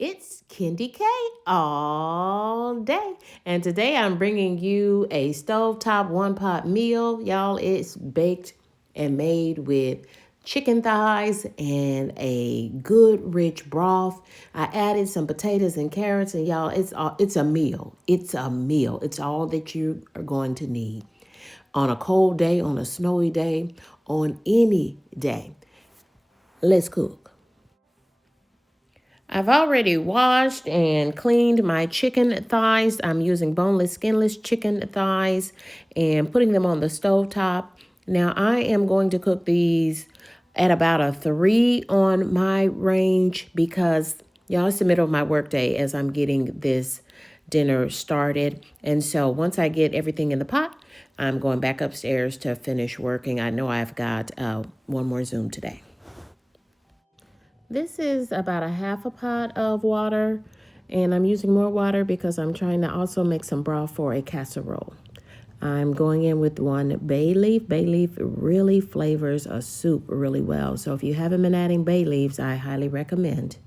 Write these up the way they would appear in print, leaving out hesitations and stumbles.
It's Kendi K all day. And today I'm bringing you a stovetop one pot meal. Y'all, it's baked and made with chicken thighs and a good rich broth. I added some potatoes and carrots, and y'all, it's a meal. It's a meal. It's all that you are going to need on a cold day, on a snowy day, on any day. Let's cook. I've already washed and cleaned my chicken thighs. I'm using boneless, skinless chicken thighs and putting them on the stove top. Now I am going to cook these at about a 3 on my range because y'all, it's the middle of my workday as I'm getting this dinner started. And so once I get everything in the pot, I'm going back upstairs to finish working. I know I've got one more Zoom today. This is about a half a pot of water, and I'm using more water because I'm trying to also make some broth for a casserole. I'm going in with 1 bay leaf. Bay leaf really flavors a soup really well. So if you haven't been adding bay leaves, I highly recommend.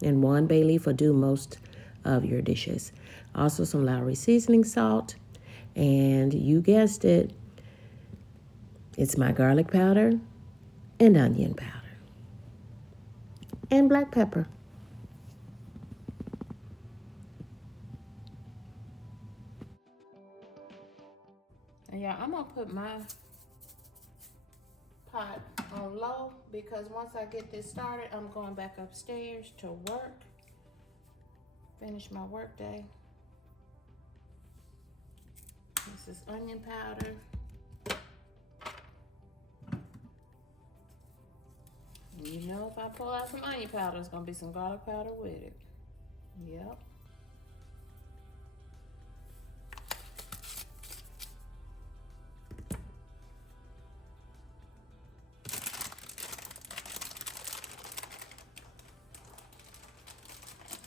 And 1 bay leaf will do most of your dishes. Also some Lowry seasoning salt. And you guessed it, it's my garlic powder and onion powder. And black pepper. And yeah, I'm gonna put my pot on low because once I get this started, I'm going back upstairs to work, finish my work day. This is onion powder. You know, if I pull out some onion powder, it's gonna be some garlic powder with it. Yep.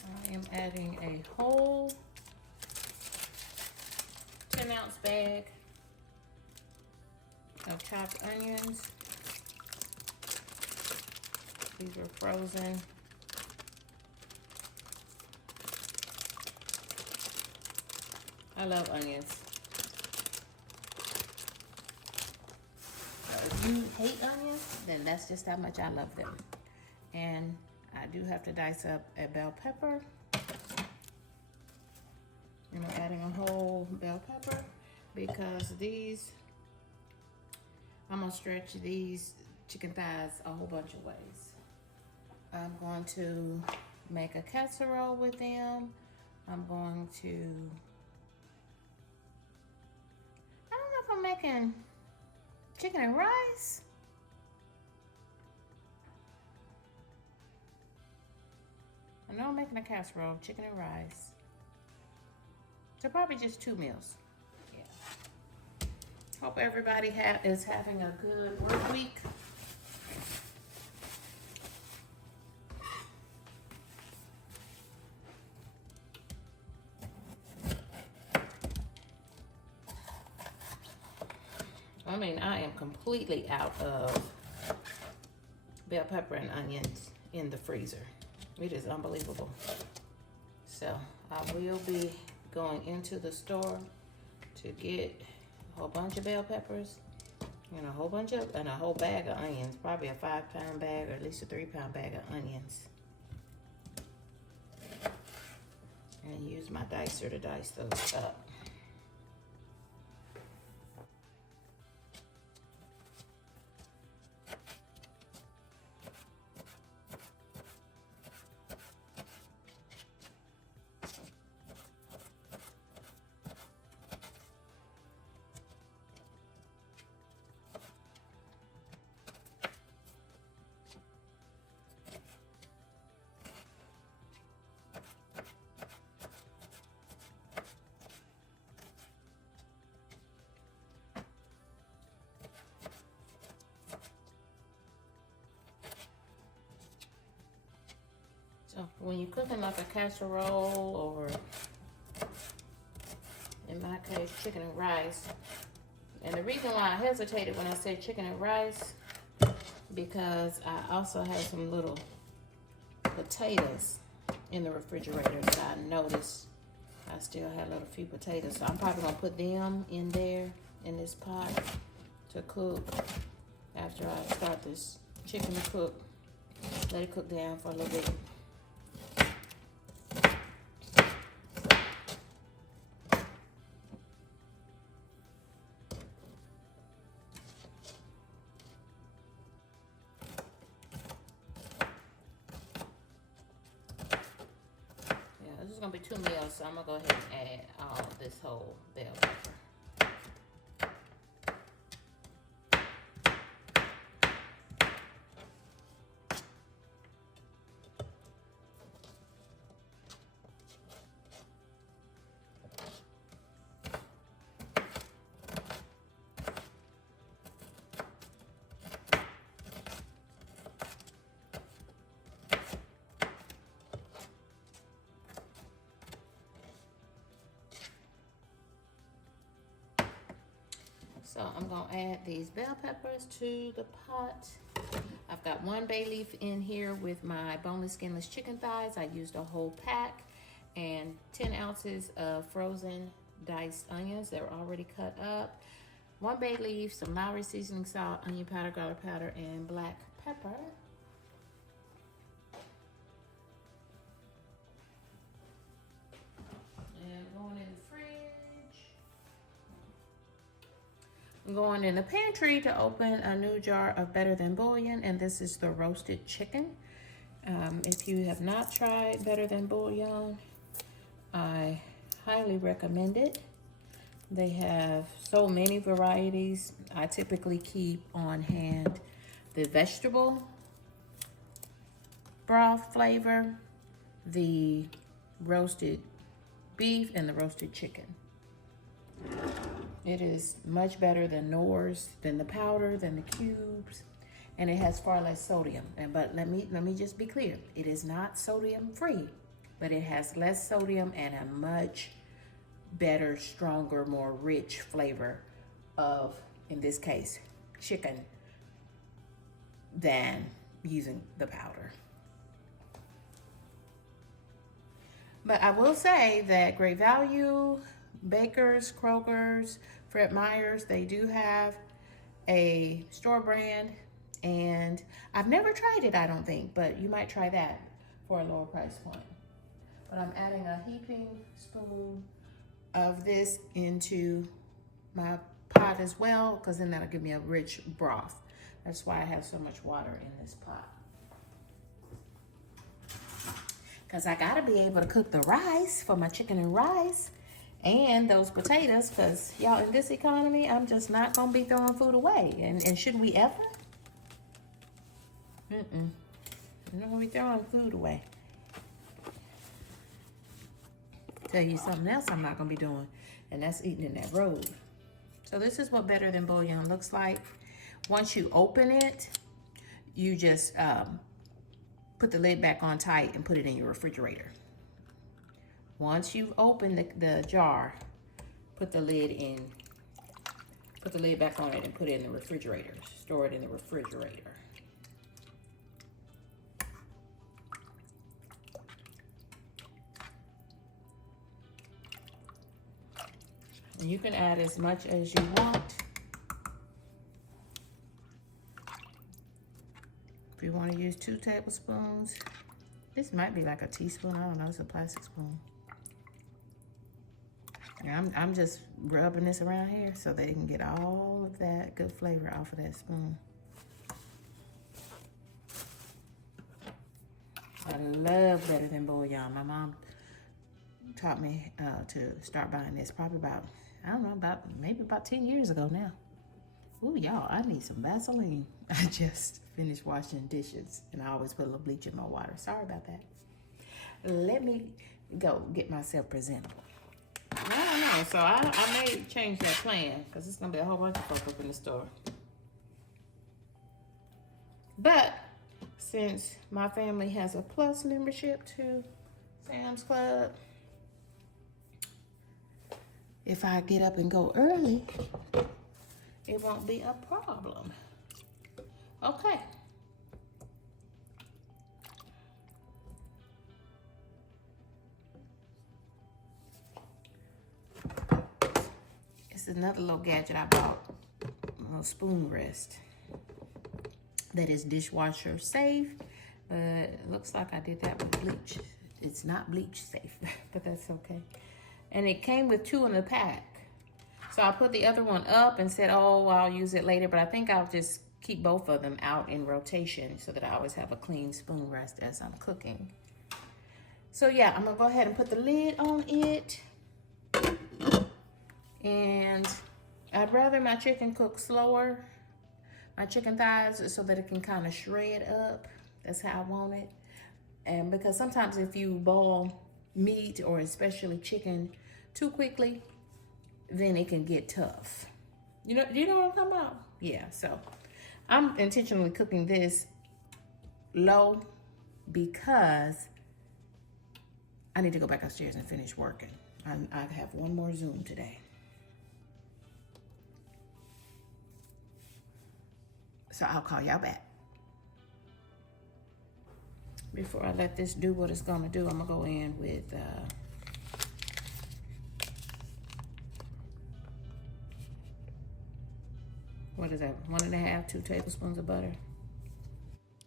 I am adding a whole 10-ounce bag of chopped onions. These are frozen. I love onions. If you hate onions, then that's just how much I love them. And I do have to dice up a bell pepper. And I'm adding a whole bell pepper because these, I'm gonna stretch these chicken thighs a whole bunch of ways. I'm going to make a casserole with them. I'm going to, I don't know if I'm making chicken and rice. I know I'm making a casserole, chicken and rice. So probably just 2 meals. Yeah. Hope everybody is having a good work week. I mean, I am completely out of bell pepper and onions in the freezer. It is unbelievable. So I will be going into the store to get a whole bunch of bell peppers and a whole bag of onions, probably a 5-pound bag or at least a 3-pound bag of onions. And use my dicer to dice those up. So when you're cooking like a casserole or, in my case, chicken and rice, and the reason why I hesitated when I said chicken and rice, because I also have some little potatoes in the refrigerator that I noticed I still had a little few potatoes. So I'm probably gonna put them in there in this pot to cook after I start this chicken to cook. Let it cook down for a little bit. This is gonna be 2 meals, so I'm gonna go ahead and add all this whole bell pepper. So I'm gonna add these bell peppers to the pot. I've got 1 bay leaf in here with my boneless, skinless chicken thighs. I used a whole pack, and 10 ounces of frozen diced onions that were already cut up. 1 bay leaf, some Lowry seasoning salt, onion powder, garlic powder, and black pepper. I'm going in the pantry to open a new jar of Better Than Bouillon, and this is the roasted chicken. If you have not tried Better Than Bouillon, I highly recommend it. They have so many varieties. I typically keep on hand the vegetable broth flavor, the roasted beef, and the roasted chicken. It is much better than Knorr's, than the powder, than the cubes, and it has far less sodium. But let me just be clear: it is not sodium free, but it has less sodium and a much better, stronger, more rich flavor of, in this case, chicken than using the powder. But I will say that Great Value, Baker's, Kroger's, Fred Meyer's, they do have a store brand, and I've never tried it, I don't think, but you might try that for a lower price point. But I'm adding a heaping spoon of this into my pot as well, because then that'll give me a rich broth. That's why I have so much water in this pot. Because I gotta be able to cook the rice for my chicken and rice and those potatoes, because y'all, in this economy, I'm just not gonna be throwing food away. And should we ever? I'm not gonna be throwing food away. Tell you something else I'm not gonna be doing, and that's eating in that road. So this is what Better Than Bouillon looks like. Once you open it, you just put the lid back on tight and put it in your refrigerator. Once you've opened the jar, put the lid back on it and put it in the refrigerator. Store it in the refrigerator. And you can add as much as you want. If you want to use 2 tablespoons, this might be like a teaspoon. I don't know. It's a plastic spoon. And I'm just rubbing this around here so they can get all of that good flavor off of that spoon. I love Better Than Bouillon. My mom taught me to start buying this probably about, I don't know, maybe about 10 years ago now. Ooh, y'all, I need some Vaseline. I just finished washing dishes, and I always put a little bleach in my water. Sorry about that. Let me go get myself presentable. I don't know, so I may change that plan, because it's going to be a whole bunch of folk up in the store. But since my family has a Plus membership to Sam's Club, if I get up and go early, it won't be a problem. Okay. is another little gadget I bought. A little spoon rest that is dishwasher safe, but it looks like I did that with bleach. It's not bleach safe, but that's okay. And it came with 2 in the pack. So I put the other one up and said, oh, I'll use it later, but I think I'll just keep both of them out in rotation so that I always have a clean spoon rest as I'm cooking. So yeah, I'm gonna go ahead and put the lid on it. And I'd rather my chicken cook slower, my chicken thighs, so that it can kind of shred up. That's how I want it. And because sometimes if you boil meat or especially chicken too quickly, then it can get tough. Do you know what I'm talking about? Yeah, so I'm intentionally cooking this low because I need to go back upstairs and finish working. I have one more Zoom today. So I'll call y'all back. Before I let this do what it's gonna do, I'm gonna go in with what is that? 1.5, 2 tablespoons of butter.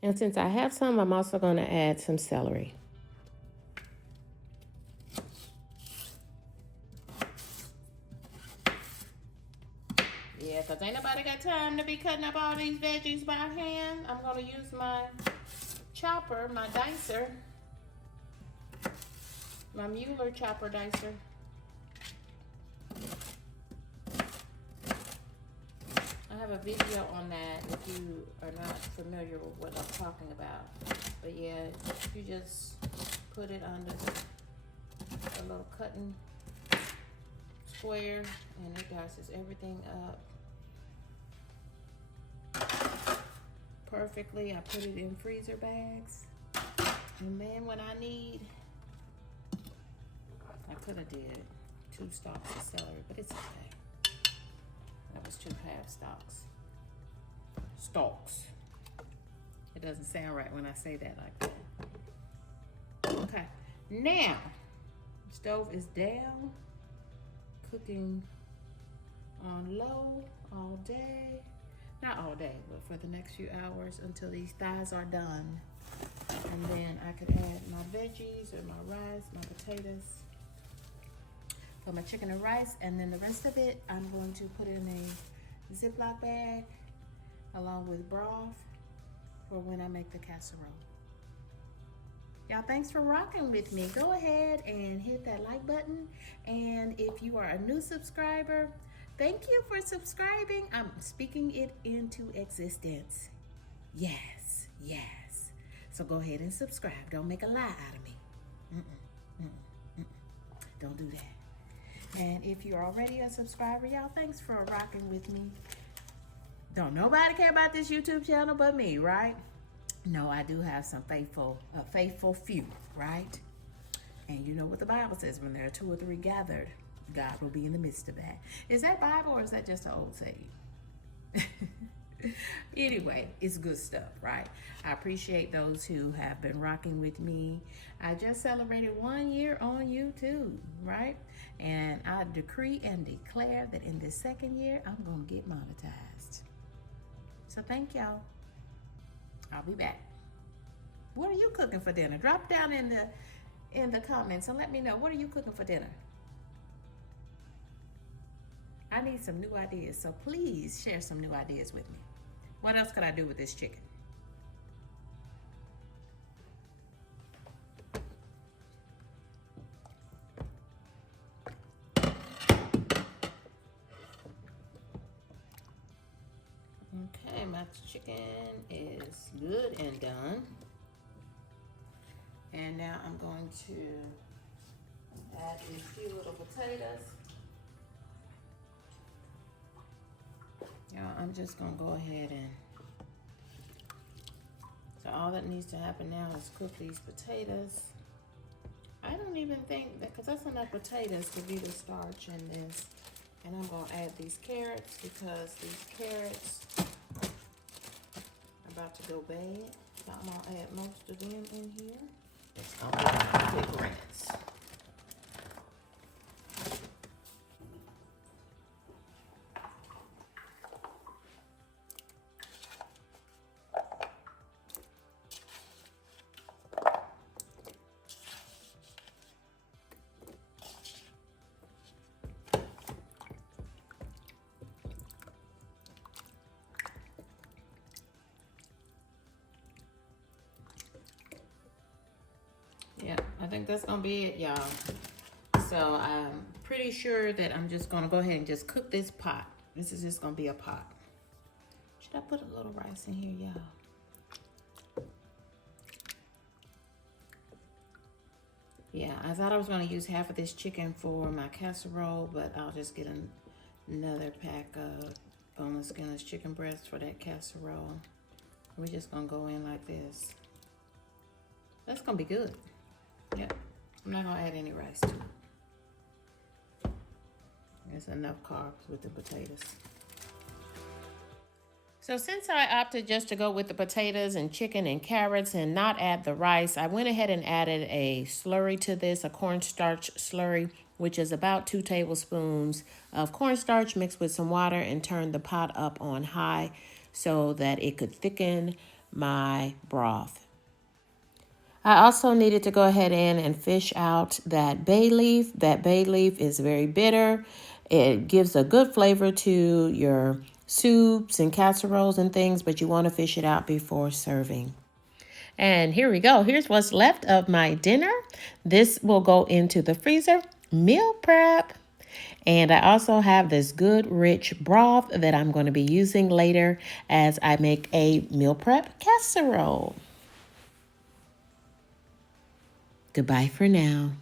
And since I have some, I'm also gonna add some celery. Yeah, because ain't nobody got time to be cutting up all these veggies by hand. I'm going to use my chopper, my dicer, my Mueller chopper dicer. I have a video on that if you are not familiar with what I'm talking about. But yeah, you just put it under a little cutting square and it dices everything up perfectly. I put it in freezer bags, and then when I need, I could have did 2 stalks of celery, but it's okay. That was 2 half stalks. It doesn't sound right when I say that like that. Okay, now stove is down, cooking on low all day. Not all day, but for the next few hours until these thighs are done. And then I could add my veggies or my rice, my potatoes for my chicken and rice. And then the rest of it, I'm going to put in a Ziploc bag along with broth for when I make the casserole. Y'all, thanks for rocking with me. Go ahead and hit that like button. And if you are a new subscriber, thank you for subscribing. I'm speaking it into existence. Yes, yes. So go ahead and subscribe. Don't make a lie out of me. Don't do that. And if you're already a subscriber, y'all, thanks for rocking with me. Don't nobody care about this YouTube channel but me, right? No, I do have some faithful few, right? And you know what the Bible says, when there are 2 or 3 gathered, God will be in the midst of that. Is that Bible or is that just an old saying? Anyway, it's good stuff, right? I appreciate those who have been rocking with me. I just celebrated 1 year on YouTube, right? And I decree and declare that in this 2nd year, I'm going to get monetized. So thank y'all. I'll be back. What are you cooking for dinner? Drop down in the comments and let me know, what are you cooking for dinner? I need some new ideas, so please share some new ideas with me. What else could I do with this chicken? Okay, my chicken is good and done. And now I'm going to add these few little potatoes. Y'all, I'm just gonna go ahead and, so all that needs to happen now is cook these potatoes. I don't even think that, because that's enough potatoes to be the starch in this. And I'm gonna add these carrots because these carrots are about to go bad. So I'm gonna add most of them in here. It's gonna be a quick rinse. I think that's gonna be it, y'all. So I'm pretty sure that I'm just gonna go ahead and just cook this pot. This is just gonna be a pot. Should I put a little rice in here, y'all? Yeah, I thought I was gonna use half of this chicken for my casserole, but I'll just get another pack of boneless, skinless chicken breasts for that casserole. We're just gonna go in like this. That's gonna be good. Yep. I'm not gonna add any rice to it. There's enough carbs with the potatoes. So since I opted just to go with the potatoes and chicken and carrots and not add the rice, I went ahead and added a slurry to this, a cornstarch slurry, which is about 2 tablespoons of cornstarch mixed with some water, and turned the pot up on high so that it could thicken my broth. I also needed to go ahead and fish out that bay leaf. That bay leaf is very bitter. It gives a good flavor to your soups and casseroles and things, but you want to fish it out before serving. And here we go. Here's what's left of my dinner. This will go into the freezer. Meal prep. And I also have this good rich broth that I'm going to be using later as I make a meal prep casserole. Goodbye for now.